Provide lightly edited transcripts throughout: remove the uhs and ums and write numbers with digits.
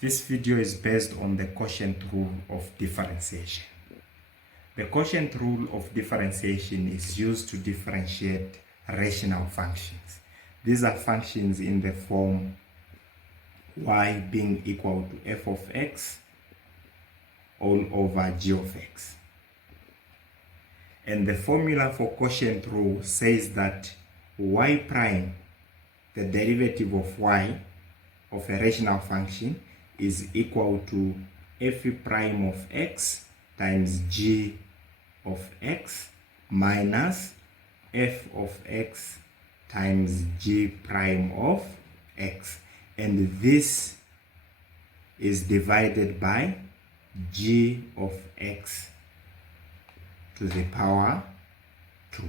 This video is based on the quotient rule of differentiation. The quotient rule of differentiation is used to differentiate rational functions. These are functions in the form y being equal to f of x all over g of x. And the formula for quotient rule says that y prime, the derivative of y of a rational function, is equal to f prime of x times g of x minus f of x times g prime of x. And this is divided by g of x to the power 2.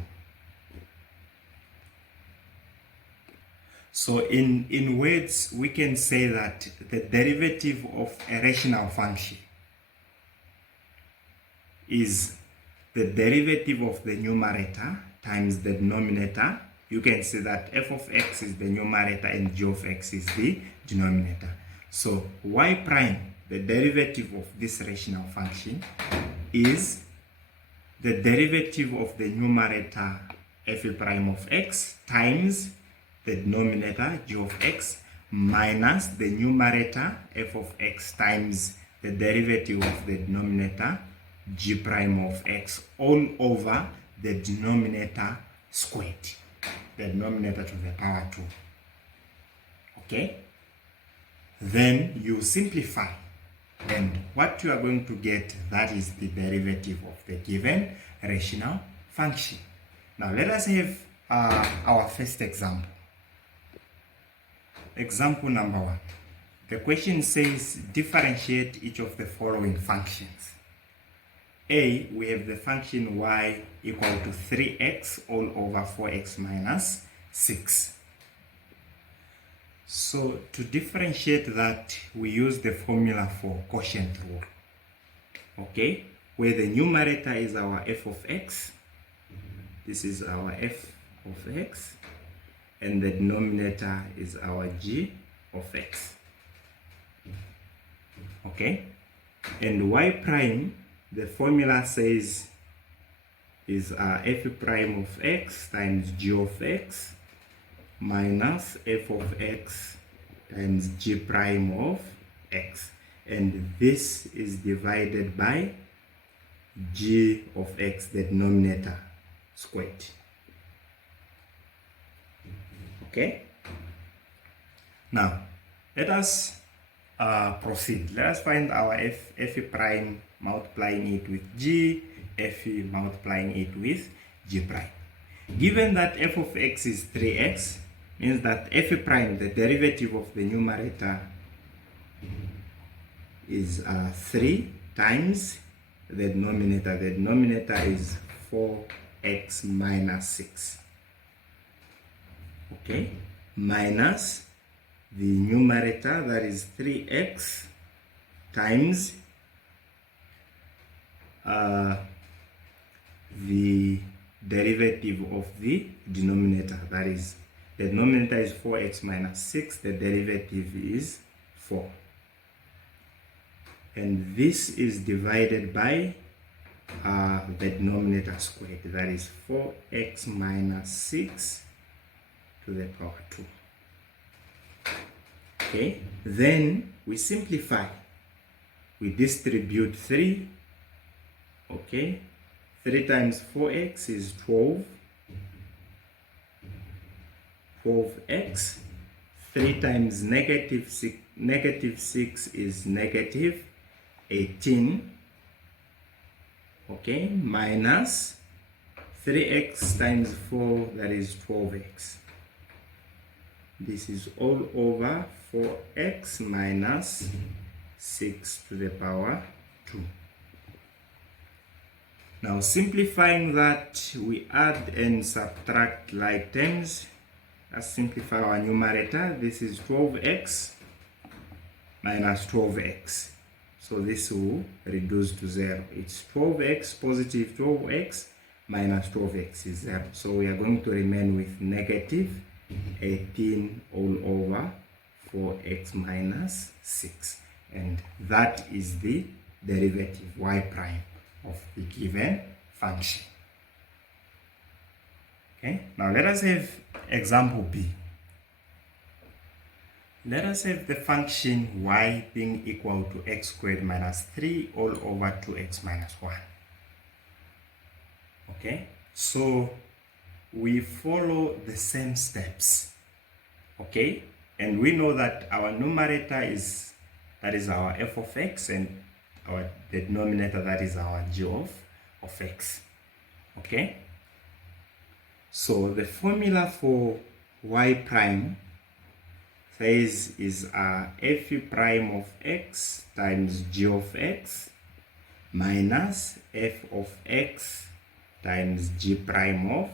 So in words, we can say that the derivative of a rational function is the derivative of the numerator times the denominator. You can say that f of x is the numerator and g of x is the denominator. So y prime, the derivative of this rational function, is the derivative of the numerator f prime of x times the denominator g of x minus the numerator f of x times the derivative of the denominator g prime of x all over the denominator squared, the denominator to the power 2. Okay? Then you simplify, and what you are going to get, that is the derivative of the given rational function. Now let us have our first example. Example number 1. The question says differentiate each of the following functions. A, we have the function y equal to 3x all over 4x minus 6. So to differentiate that, we use the formula for quotient rule. Okay, where the numerator is our f of x. This is our f of x. And the denominator is our g of x. Okay, and y prime, the formula says is f prime of x times g of x minus f of x times g prime of x, and this is divided by g of x, the denominator, squared. Okay, now let us proceed. Let us find our f prime, multiplying it with g, f multiplying it with g prime. Given that f of x is 3x, means that f prime, the derivative of the numerator, is 3 times the denominator. The denominator is 4x minus 6. Okay, minus the numerator, that is 3x, times the derivative of the denominator, that is, the denominator is 4x minus 6, the derivative is 4. And this is divided by the denominator squared, that is 4x minus 6 to the power 2. Okay, then we simplify. We distribute 3. Okay, 3 times 4x is 12. 12x. 3 times negative 6 is negative 18. Okay, minus 3x times 4, that is 12x. This is all over 4x minus 6 to the power 2. Now simplifying that, we add and subtract like terms. Let's simplify our numerator. This is 12x minus 12x. So this will reduce to 0. It's 12x, positive 12x, minus 12x is 0. So we are going to remain with negative 18 all over 4x minus 6. and that is the derivative y prime of the given function. Okay, now let us have example B. Let us have the function y being equal to x squared minus 3 all over 2x minus 1. Okay, so we follow the same steps. Okay, and we know that our numerator is, that is our f of x, and the denominator, that is our g of x. Okay, so the formula for y prime says is f prime of x times g of x minus f of x times g prime of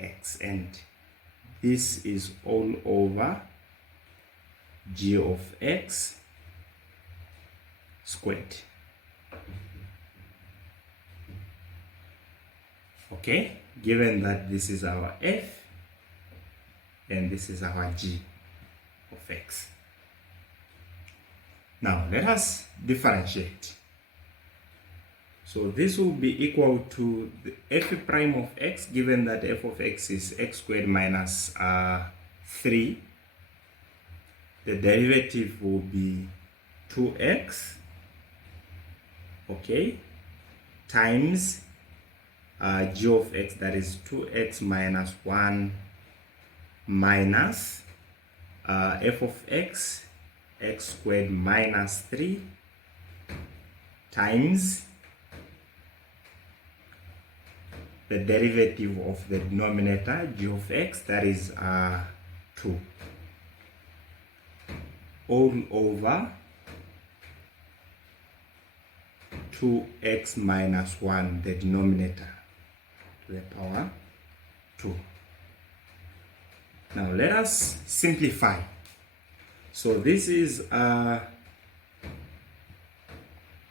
x, and this is all over g of x squared. Okay, given that this is our f and this is our g of x. Now let us differentiate. So this will be equal to the f prime of x, given that f of x is x squared minus 3. The derivative will be 2x, okay, times g of x, that is 2x minus 1 minus f of x, x squared minus 3 times the derivative of the denominator, g of x, that is 2, all over 2x minus 1, the denominator, to the power 2. Now let us simplify. So this is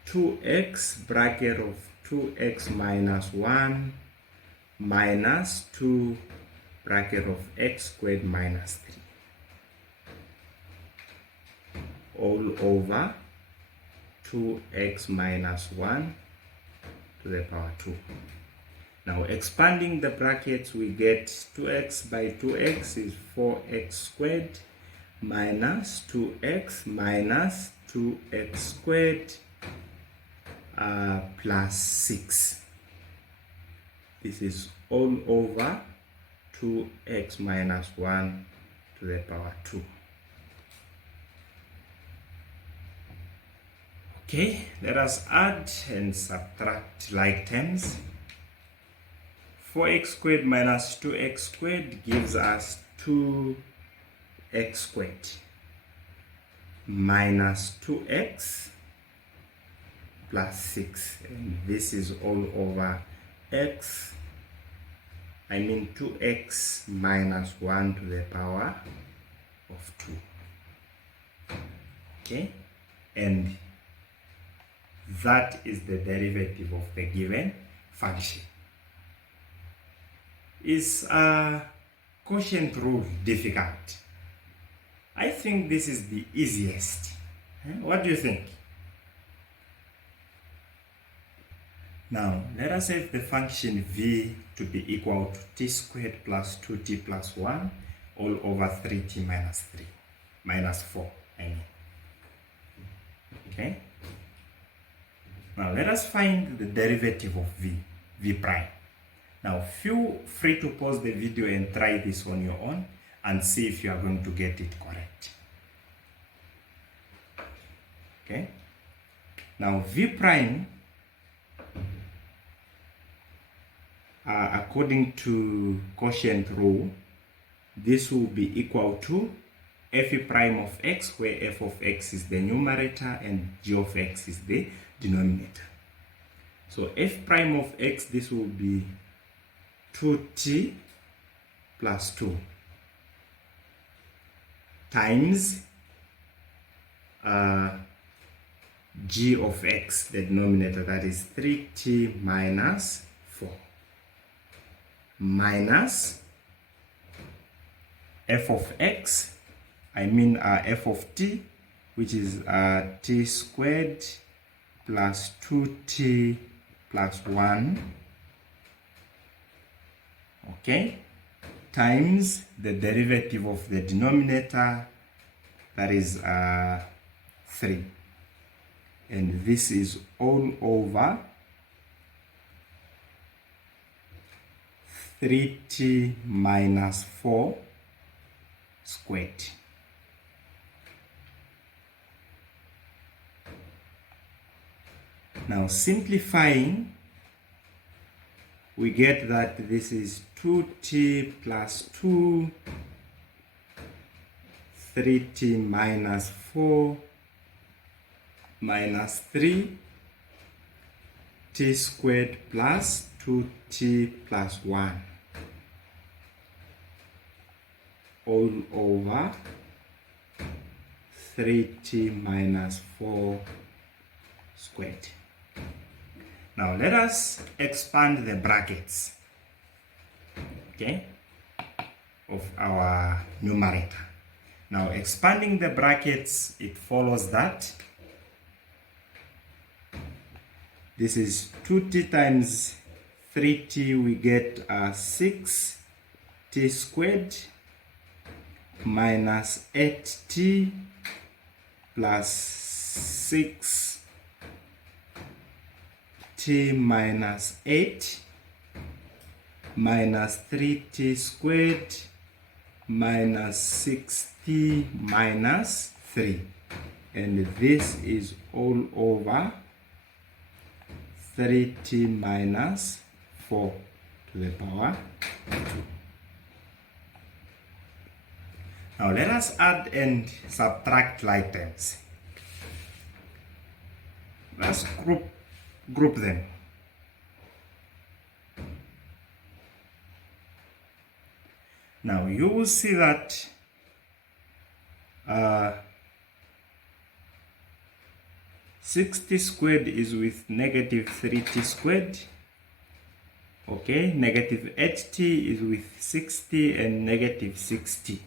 2x bracket of 2x minus 1 minus 2 bracket of x squared minus 3 all over 2x minus 1 to the power 2. Now expanding the brackets, we get 2x by 2x is 4x squared minus 2x minus 2x squared plus 6. This is all over 2x minus 1 to the power 2. Okay, let us add and subtract like terms. 4x squared minus 2x squared gives us 2x squared minus 2x plus 6, and this is all over x, 2x minus 1 to the power of 2. Okay, and that is the derivative of the given function. Is quotient rule difficult? I think this is the easiest. What do you think? Now let us have the function v to be equal to t squared plus 2t plus 1 all over 3t minus 3 minus 4, Okay, now let us find the derivative of v prime. Now feel free to pause the video and try this on your own and see if you are going to get it correct. Okay, now v prime, according to quotient rule, this will be equal to f prime of x, where f of x is the numerator and g of x is the denominator. So f prime of x, this will be 2t plus 2 times g of x, the denominator, that is 3t minus 4, minus f of x, f of t, which is t squared plus 2t plus 1, okay, times the derivative of the denominator, that is 3. And this is all over 3t minus 4 squared. Now simplifying, we get that this is 2t plus 2, 3t minus 4 minus 3, t squared plus 2t plus 1, all over 3t minus 4 squared. Now let us expand the brackets, okay, of our numerator. Now expanding the brackets, it follows that this is 2t times 3t, we get 6t squared minus 8t plus 6t minus 8 minus 3t squared minus 6t minus 3, and this is all over 3t minus 4 to the power 2. Now let us add and subtract like terms. Let's group them. Now you will see that 6t squared is with negative 3t squared. Okay, negative 8t is with 6t and negative 6t.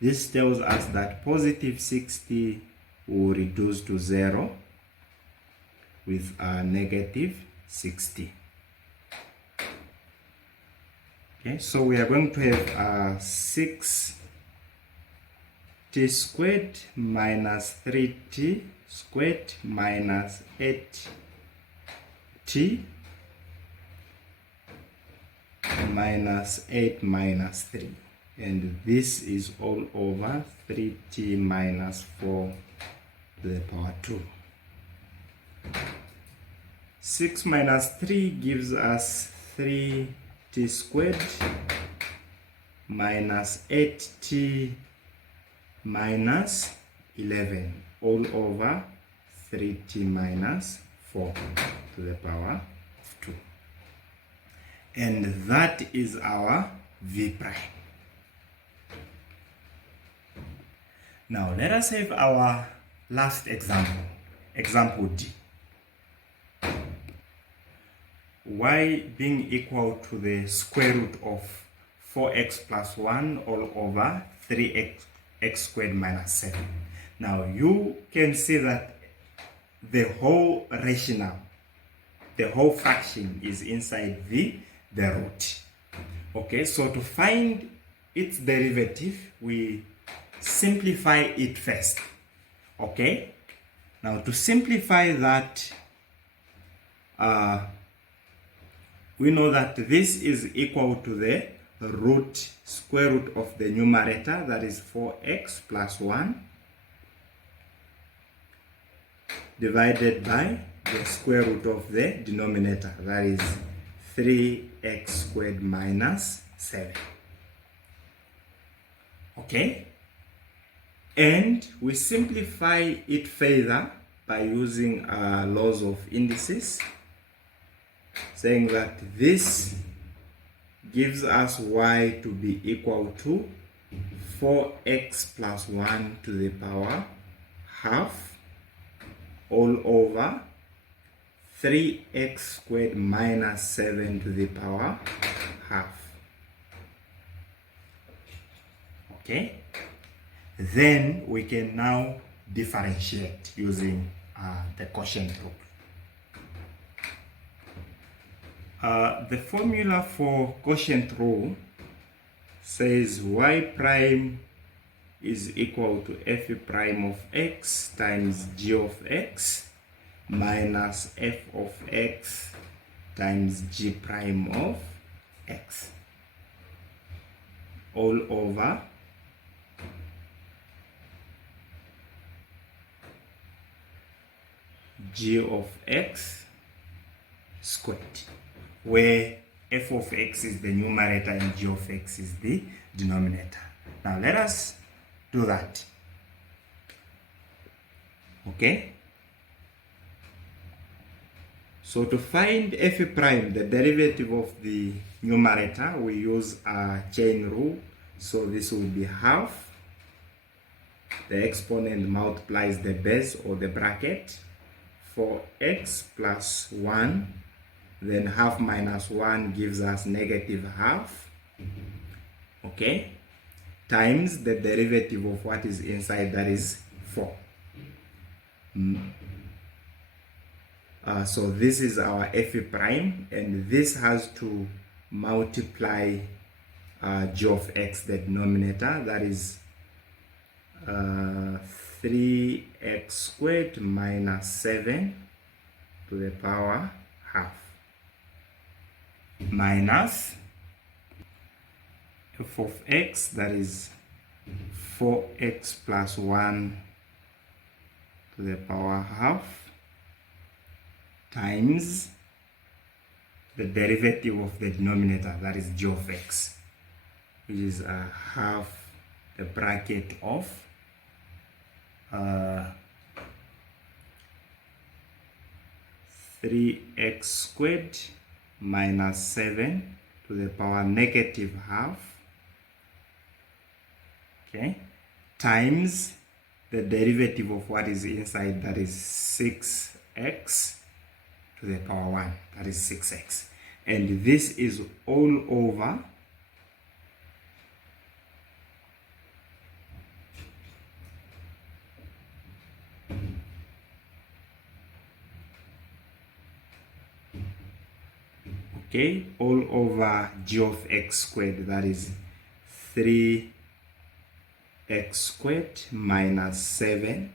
This tells us that positive 6t will reduce to 0 with negative 6t. Okay, so we are going to have 6t squared minus 3t squared minus 8t minus 8 minus 3, and this is all over 3t minus 4 to the power 2. 6 minus 3 gives us 3t squared minus 8t minus 11, all over 3t minus 4 to the power 2. And that is our v prime. Now let us have our last example, example D. Y being equal to the square root of 4x plus 1 all over 3x squared minus 7. Now you can see that the whole rational, the whole fraction is inside the root. Okay, so to find its derivative, we simplify it first. Okay, now to simplify that, we know that this is equal to the square root of the numerator, that is 4x plus 1, divided by the square root of the denominator, that is 3x squared minus 7. Okay, and we simplify it further by using laws of indices, saying that this gives us y to be equal to 4x plus 1 to the power half all over 3x squared minus 7 to the power half. Okay, then we can now differentiate using the quotient rule. The formula for quotient rule says y prime is equal to f prime of x times g of x minus f of x times g prime of x all over g of x squared, where f of x is the numerator and g of x is the denominator. Now let us do that. Okay? So to find f prime, the derivative of the numerator, we use a chain rule. So this will be half. The exponent multiplies the base or the bracket for x plus 1. Then half minus 1 gives us negative half. Okay? Times the derivative of what is inside, that is 4. So this is our f prime, and this has to multiply g of x, the denominator, that is 3x squared minus 7 to the power half, minus f of x, that is 4x plus 1 to the power half, times the derivative of the denominator, that is g of x, which is half the bracket of 3x squared minus 7 to the power negative half, okay, times the derivative of what is inside, that is 6x to the power 1, that is 6x. And this is all over okay, all over g of x squared, that is 3x squared minus 7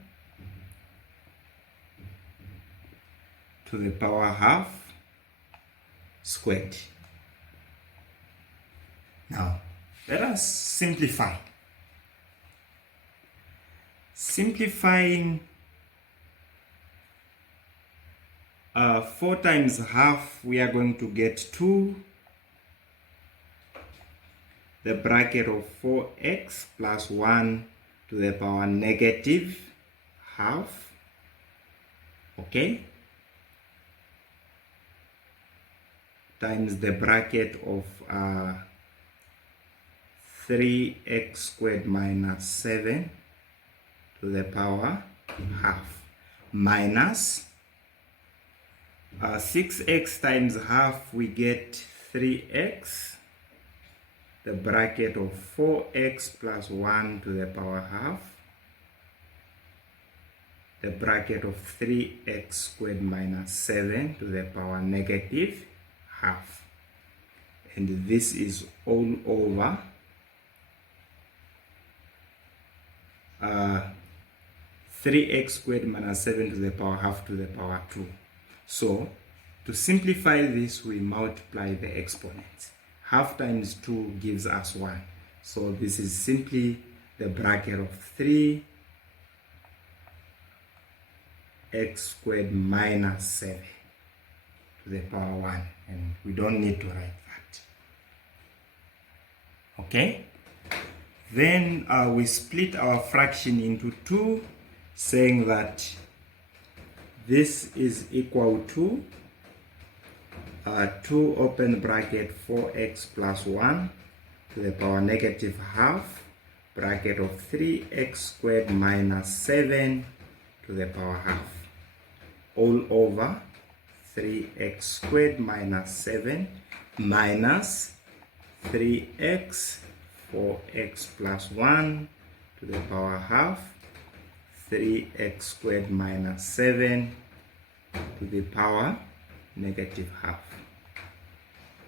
to the power half squared. Now, let us simplify. Simplifying 4 times half, we are going to get 2. The bracket of 4x plus 1 to the power negative half. Okay? Times the bracket of 3x squared minus 7 to the power half, minus 6x times half, we get 3x, the bracket of 4x plus 1 to the power half, the bracket of 3x squared minus 7 to the power negative half. And this is all over 3x squared minus 7 to the power half to the power 2. So, to simplify this, we multiply the exponents. Half times 2 gives us 1. So, this is simply the bracket of 3x squared minus 7 to the power 1. And we don't need to write that. Okay? Then we split our fraction into 2, saying that this is equal to 2 open bracket 4x plus 1 to the power negative half, bracket of 3x squared minus 7 to the power half, all over 3x squared minus 7 minus 3x 4x plus 1 to the power half, 3x squared minus 7 to the power negative half,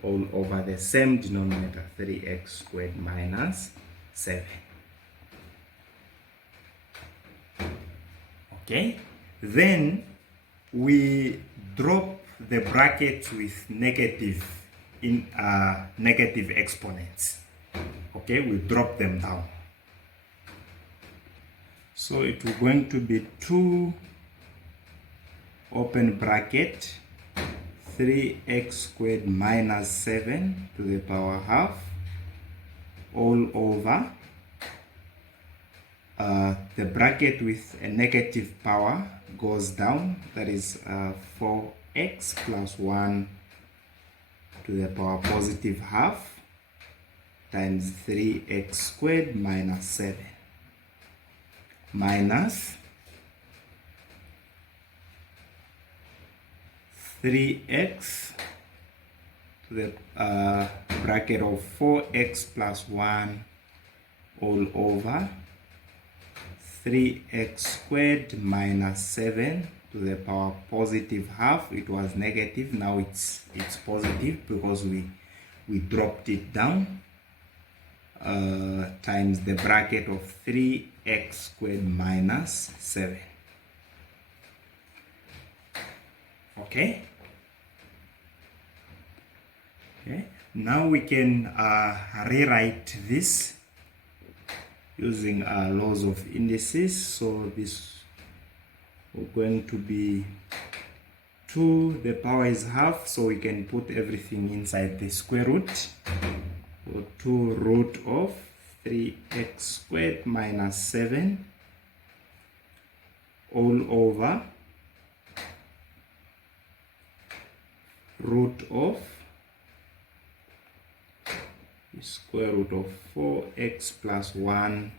all over the same denominator, 3x squared minus 7. Okay, then we drop the brackets with negative exponents. Okay, we drop them down. So it will going to be 2 open bracket 3x squared minus 7 to the power half, all over the bracket with a negative power goes down, that is 4x plus 1 to the power positive half times 3x squared minus 7 minus 3x to the bracket of 4x plus 1 all over 3x squared minus 7 to the power positive half. It was negative, now it's positive because we dropped it down, times the bracket of 3x squared minus 7. Okay, now we can rewrite this using laws of indices. So this is going to be 2, the power is half, so we can put everything inside the square root. So 2 root of 3x squared minus 7 all over root of square root of 4x plus 1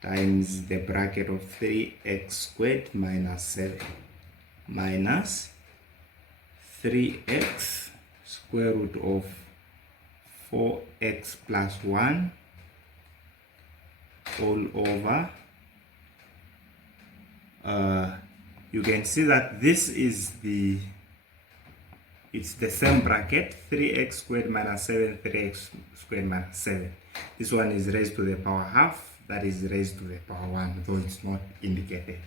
times the bracket of 3x squared minus 7 minus 3x square root of 4x plus 1 all over you can see that this is it's the same bracket, 3x squared minus 7, 3x squared minus 7. This one is raised to the power half, that is raised to the power 1, though it's not indicated.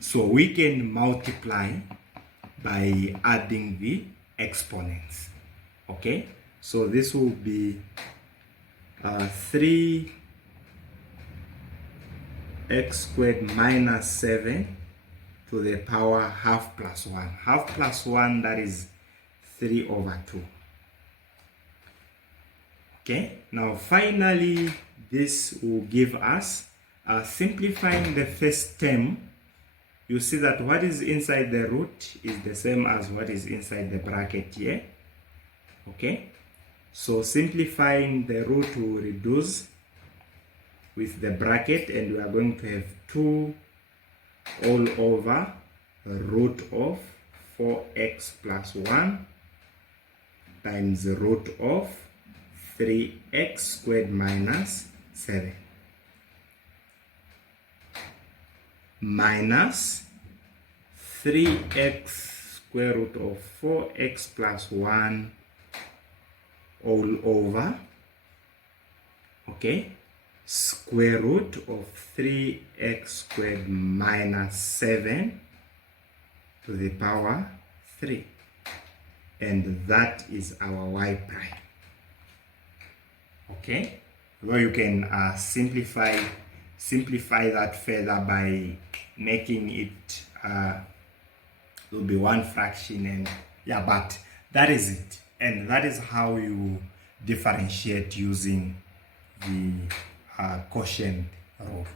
So we can multiply by adding the exponents. Okay, so this will be 3x squared minus 7 to the power half plus 1. Half plus 1, that is 3 over 2. Okay, now finally this will give us, simplifying the first term, you see that what is inside the root is the same as what is inside the bracket here. Okay, so simplifying the root will reduce with the bracket, and we are going to have 2 all over root of 4x plus 1 times the root of 3x squared minus 7 minus 3x square root of 4x plus 1 all over, okay, square root of 3x squared minus 7 to the power 3. And that is our y prime. Okay, well, you can simplify that further by making it will be one fraction, and yeah, but that is it, and that is how you differentiate using the quotient rule.